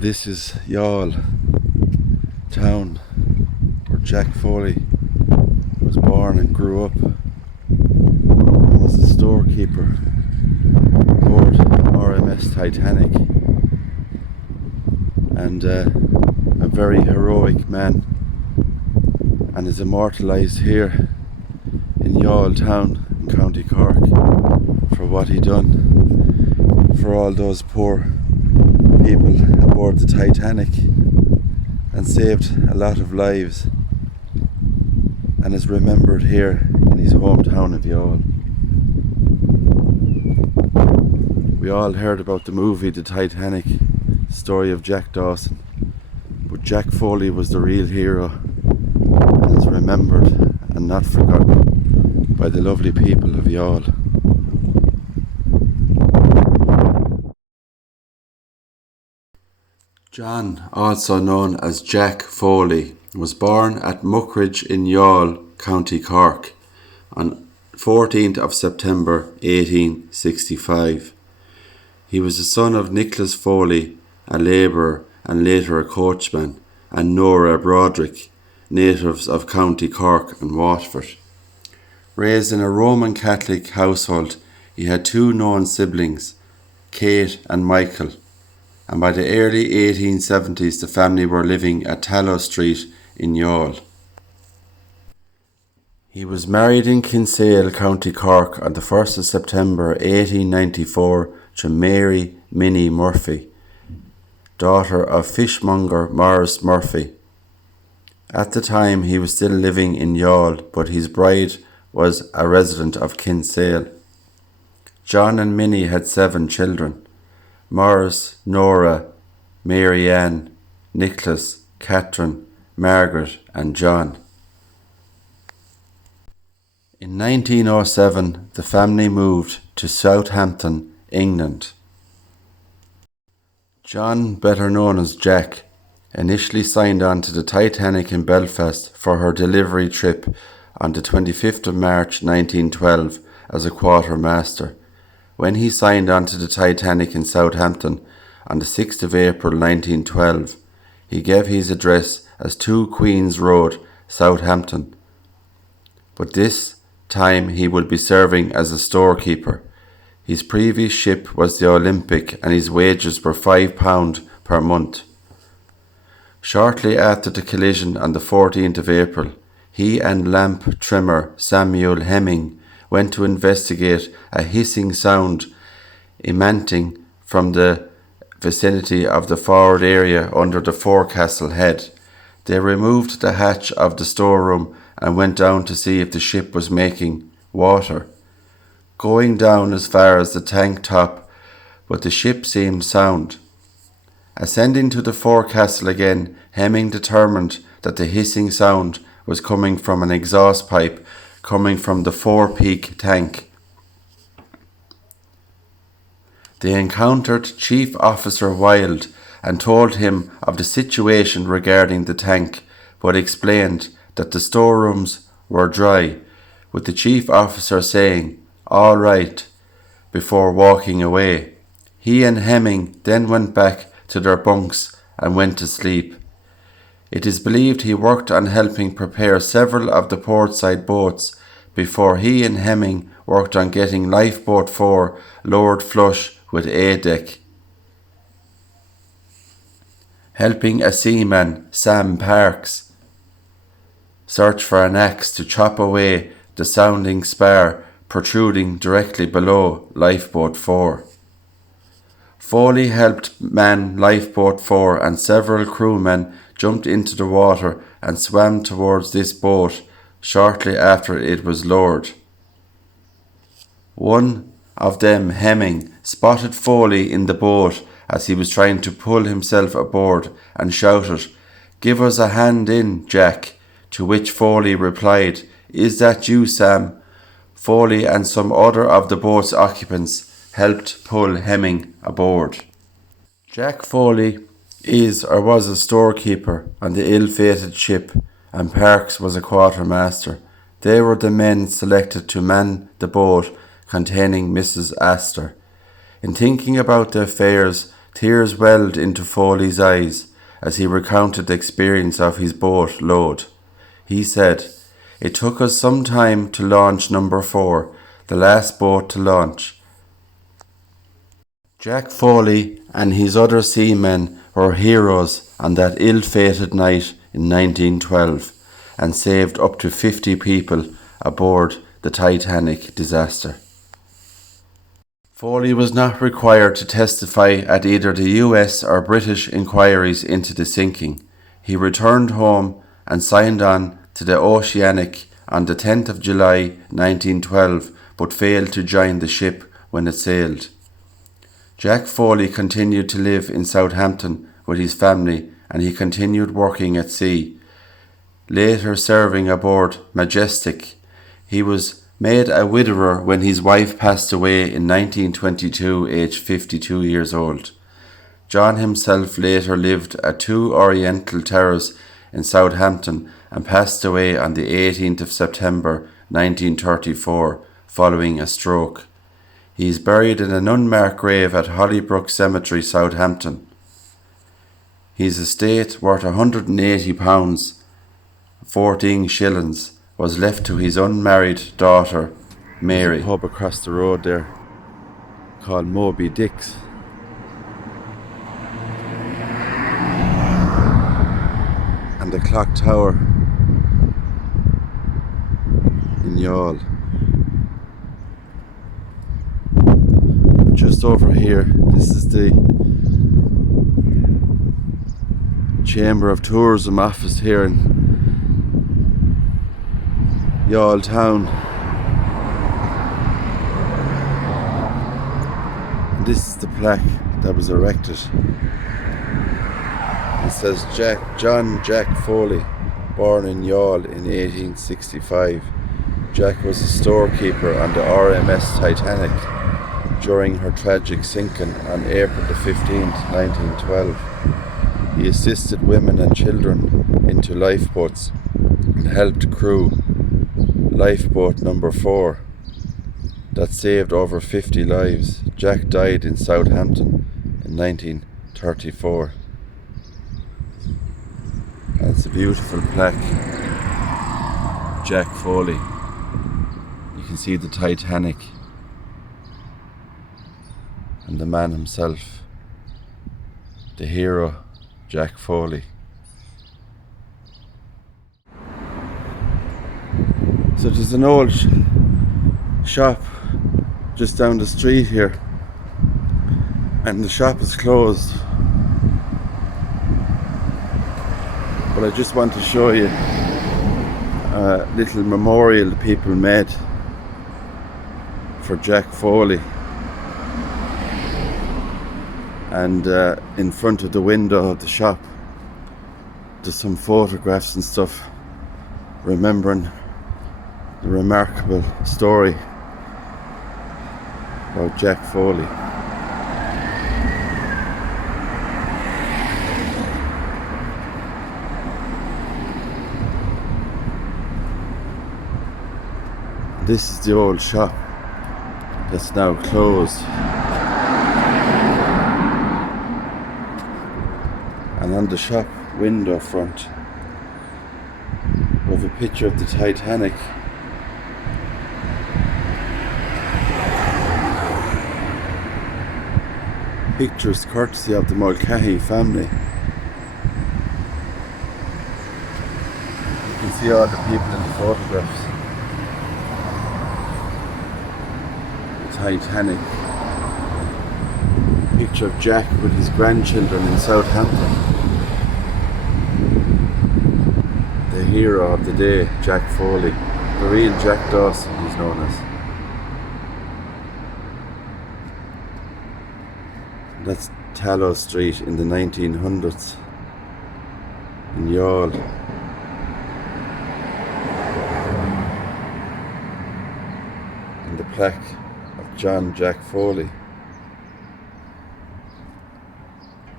This is Youghal town where Jack Foley was born and grew up and was a storekeeper aboard RMS Titanic, and a very heroic man, and is immortalised here in Youghal town in County Cork for what he done for all those poor people aboard the Titanic and saved a lot of lives, and is remembered here in his hometown of Youghal. We all heard about the movie The Titanic, story of Jack Dawson, but Jack Foley was the real hero and is remembered and not forgotten by the lovely people of Youghal. John, also known as Jack Foley, was born at Muckridge in Youghal, County Cork, on 14th of September 1865. He was the son of Nicholas Foley, a labourer and later a coachman, and Nora Broderick, natives of County Cork and Waterford. Raised in a Roman Catholic household, he had two known siblings, Kate and Michael, and by the early 1870s the family were living at Tallow Street in Youghal. He was married in Kinsale, County Cork on the 1st of September 1894 to Mary Minnie Murphy, daughter of fishmonger Morris Murphy. At the time he was still living in Youghal, but his bride was a resident of Kinsale. John and Minnie had 7 children: Morris, Nora, Mary Ann, Nicholas, Catherine, Margaret and John. In 1907 the family moved to Southampton, England. John, better known as Jack, initially signed on to the Titanic in Belfast for her delivery trip on the 25th of March 1912 as a quartermaster. When he signed on to the Titanic in Southampton on the 6th of April 1912, he gave his address as 2 Queen's Road, Southampton. But this time he would be serving as a storekeeper. His previous ship was the Olympic and his wages were £5 per month. Shortly after the collision on the 14th of April, he and lamp trimmer Samuel Hemmings went to investigate a hissing sound emanating from the vicinity of the forward area under the forecastle head. They removed the hatch of the storeroom and went down to see if the ship was making water, going down as far as the tank top, but the ship seemed sound. Ascending to the forecastle again, Hemmings determined that the hissing sound was coming from an exhaust pipe coming from the forepeak tank. They encountered Chief Officer Wilde and told him of the situation regarding the tank, but explained that the storerooms were dry, with the Chief Officer saying, "All right," before walking away. He and Hemmings then went back to their bunks and went to sleep. It is believed he worked on helping prepare several of the portside boats before he and Hemmings worked on getting Lifeboat 4 lowered flush with A deck. Helping a seaman, Sam Parks, search for an axe to chop away the sounding spar protruding directly below Lifeboat 4. Foley helped man Lifeboat 4 and several crewmen jumped into the water and swam towards this boat shortly after it was lowered. One of them, Hemming, spotted Foley in the boat as he was trying to pull himself aboard and shouted, "Give us a hand in, Jack," to which Foley replied, "Is that you, Sam?" Foley and some other of the boat's occupants helped pull Hemming aboard. Jack Foley is or was a storekeeper on the ill-fated ship, and Perkins was a quartermaster. They were the men selected to man the boat containing Mrs. Astor. In thinking about the affairs, tears welled into Foley's eyes as he recounted the experience of his boat load. He said, "It took us some time to launch number 4, the last boat to launch. Jack Foley and his other seamen were heroes on that ill-fated night in 1912 and saved up to 50 people aboard the Titanic disaster." Foley was not required to testify at either the US or British inquiries into the sinking. He returned home and signed on to the Oceanic on the 10th of July 1912, but failed to join the ship when it sailed. Jack Foley continued to live in Southampton with his family, and he continued working at sea, later serving aboard Majestic. He was made a widower when his wife passed away in 1922, aged 52 years old. John himself later lived at 2 Oriental Terrace in Southampton and passed away on the 18th of September 1934 following a stroke. He is buried in an unmarked grave at Hollybrook Cemetery, Southampton. His estate, worth £180, 14 shillings, was left to his unmarried daughter, Mary. There's a pub across the road there called Moby Dick's. And the clock tower in Youghal. Just over here, this is the Chamber of Tourism office here in Youghal town. And this is the plaque that was erected. It says John Jack Foley, born in Youghal in 1865. Jack was a storekeeper on the RMS Titanic during her tragic sinking on April the 15th, 1912. He assisted women and children into lifeboats and helped crew Lifeboat number 4 that saved over 50 lives. Jack died in Southampton in 1934. And it's a beautiful plaque. Jack Foley. You can see the Titanic and the man himself, the hero, Jack Foley. So there's an old shop just down the street here, and the shop is closed. But I just want to show you a little memorial people made for Jack Foley. And in front of the window of the shop there's some photographs and stuff remembering the remarkable story about Jack Foley. This is the old shop that's now closed. And on the shop window front we have a picture of the Titanic. Pictures courtesy of the Mulcahy family. You can see all the people in the photographs. The Titanic. Picture of Jack with his grandchildren in Southampton. hero of the day, Jack Foley. The real Jack Dawson, he's known as. That's Tallow Street in the 1900s in Youghal. And the plaque of John Jack Foley.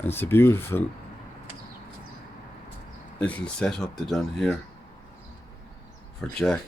And it's a beautiful little setup they done here for Jack.